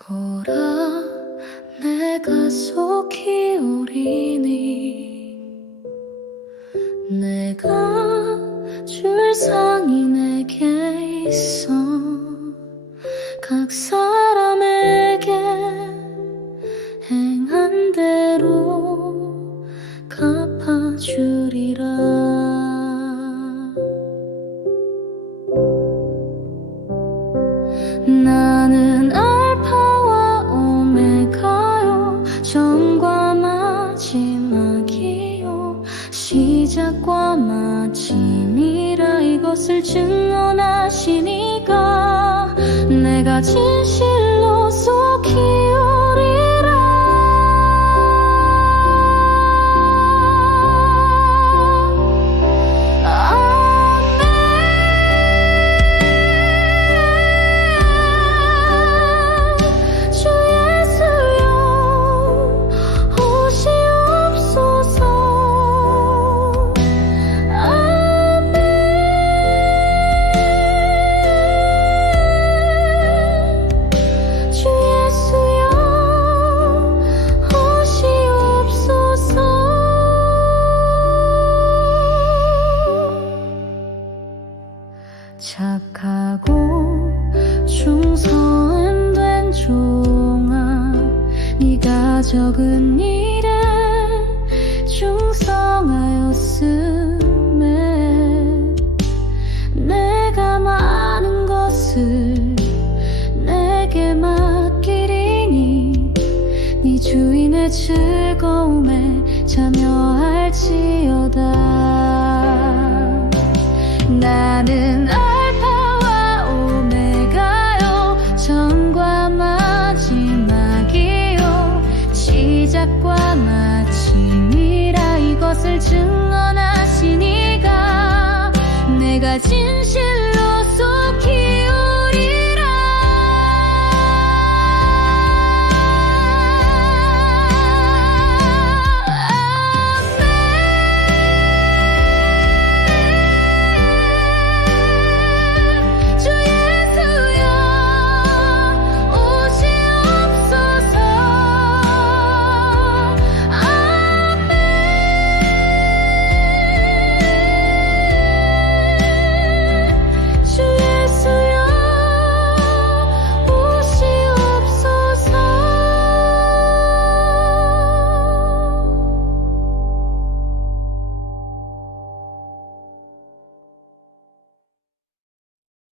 보라 내가 속히 우리니? 내가 줄 상이 내게 있어. 각 사람에게 행한 대로 갚아주리라. 나는 것을 증언하시니까 내가 진실 착하고 충성된 종아 네가 적은 일에 충성하였음에 내가 많은 것을 내게 맡기리니 네 주인의 즐거움에 참여할지